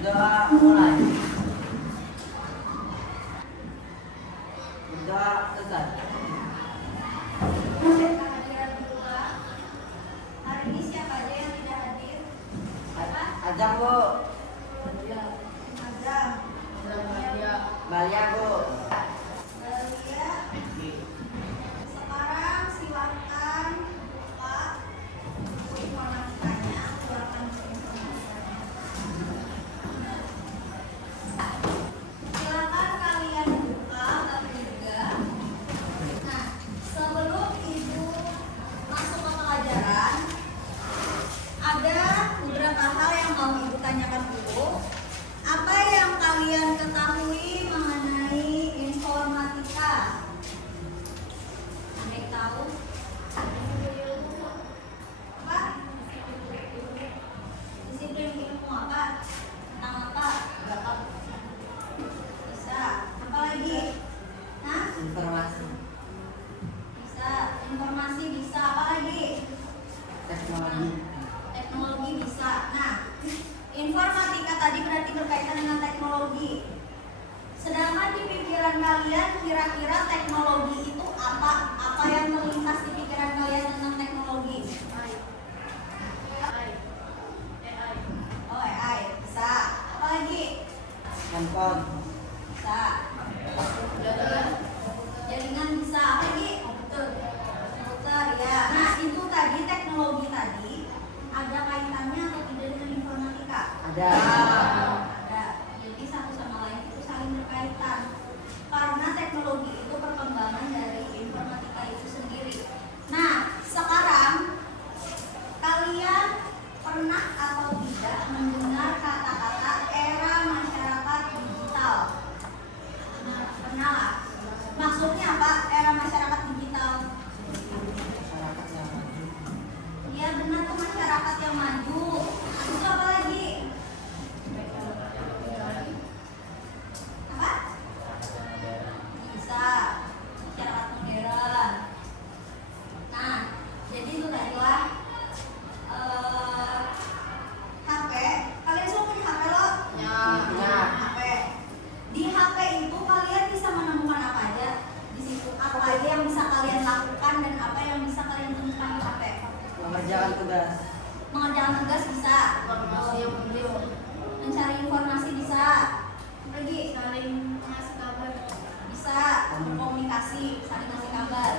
Berdoa mulai. Berdoa selesai. Kehadiran berdoa. Hari ini siapa aja yang tidak hadir? Azam Bu. Azam. Balia Bu. Balia. Sekarang silakan Pak informasikannya. Silakan informasikannya. Silakan kalian buka tapi juga. Nah, sebelum Ibu masuk ke pelajaran, ada beberapa hal yang mau Ibu tanyakan dulu. Apa yang kalian ketahui mengenai informatika? Ada yang tahu? Apa? Disiplin ilmu apa? Tentang apa? Bapak. Bisa. Apa lagi? Nah? Informasi. Bisa. Informasi bisa. Apa lagi? Teknologi. Teknologi bisa. Nah, informatika tadi berarti berkaitan dengan teknologi. Sedangkan di pikiran kalian kira-kira teknologi itu apa? Apa yang terlintas di pikiran kalian tentang teknologi? Oh, AI. Bisa. Apa lagi? Handphone. Bisa. Jaringan bisa. Apa lagi? Komputer ya. Nah, itu tadi teknologi tadi ada kaitannya atau tidak dengan informatika? Ada. Ada. Jadi satu sama lain itu saling berkaitan. Karena teknologi itu perkembangan dari informatika itu sendiri. Nah, sekarang kalian pernah atau tidak mendengar kata-kata era masyarakat digital? Pernah lah. Maksudnya apa? Era masyarakat digital. Masyarakat yang maju. Iya benar tuh, masyarakat yang maju. Itu apa lagi? Apa? Bisa. Masyarakat modern. Nah, jadi itu tadilah HP. Kalian semua punya HP loh? Punya. HP. Di HP itu kalian bisa menemukan apa aja di situ? Apa aja yang bisa kalian lakukan dan apa yang bisa kalian temukan di HP? Mengerjakan tugas. Mengerjakan tugas bisa. Mencari informasi bisa. Lagi saling ngasih kabar. Bisa. Komunikasi, saling ngasih kabar.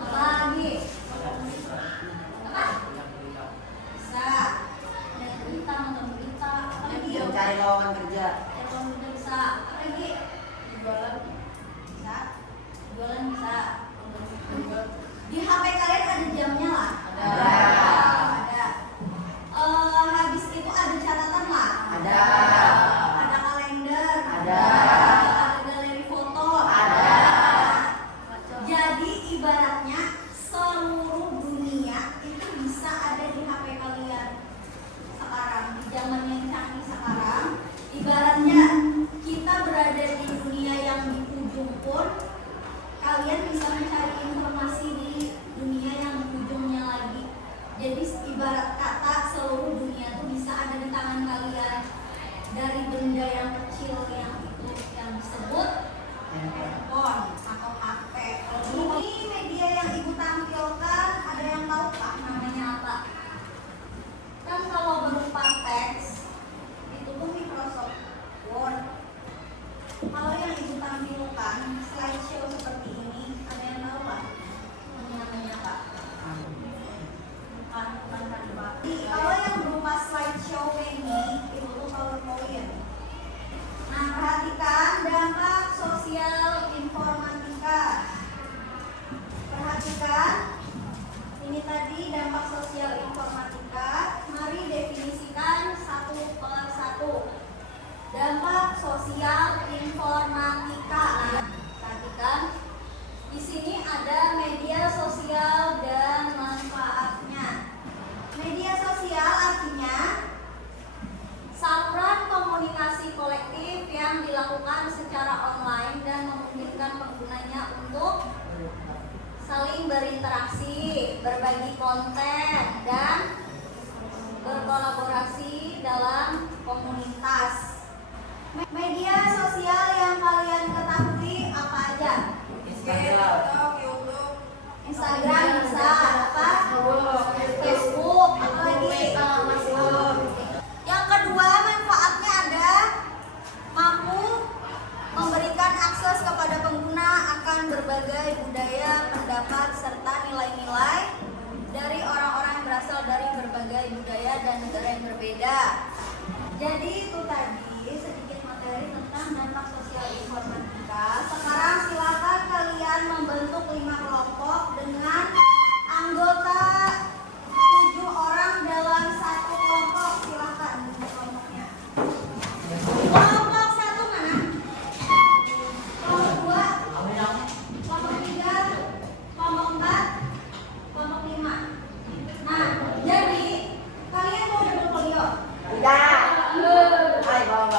Apa lagi? Apa? Bisa. Dan berita, nonton berita. Apa lagi? Mencari lowongan kerja. Telepon juga bisa. Apa lagi? Jualan. Bisa. Jualan bisa. Di HP kalian ada jamnya lah. Ada. Ada. Habis itu ada catatan lah. Ada. Ada kalender. Ada. Ada galeri foto. Ada. Jadi ibaratnya seluruh dunia itu bisa ada di HP kalian. Sekarang di zaman yang canggih sekarang, ibaratnya kita berada di dunia yang di ujung pun kalian bisa mencari informasi di dunia yang di ujungnya lagi. Jadi ibarat kata seluruh dunia itu bisa ada di tangan kalian. Dari benda yang kecil yang itu yang disebut handphone atau HP. Ini media yang ibu tampilkan, ada yang tahu Pak namanya apa? Kan kalau berupa teks itu tuh Microsoft Word. Kalau yang ibu tampilkan slideshow seperti ini, ada yang tahu Pak? Ini namanya apa? Bukan Pak. Kalau yang berupa slideshow ini itu tuh PowerPoint. Nah, perhatikan dampak sosial informatika. Perhatikan ini tadi dampak sosial informatika. Mari definisikan satu per satu. Dampak sosial informatika. Nah, perhatikan di sini ada media sosial dan manfaatnya. Media sosial artinya saluran komunikasi kolektif yang dilakukan secara online dan memungkinkan penggunanya untuk saling berinteraksi, berbagi konten, dan berkolaborasi dalam komunitas. Media sosial yang kalian ketahui apa aja? Instagram. Instagram bisa, apa? Facebook, apa lagi? Yang kedua, manfaatnya ada mampu memberikan akses kepada pengguna akan berbagai budaya, pendapat, serta nilai-nilai dari orang-orang yang berasal dari berbagai budaya dan negara yang berbeda. Jadi itu tadi sedikit materi tentang dampak sosial informatika. Sekarang silakan kalian membentuk 5 kelompok dengan anggota 7 orang dalam satu kelompok. Silakan bentuk kelompoknya. Kelompok 1 mana? Kelompok 2, kelompok 3, kelompok 4, kelompok 5. Nah, jadi kalian mau double folio? Tidak. Hai, Bang.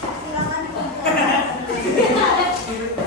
Silakan dikerjakan.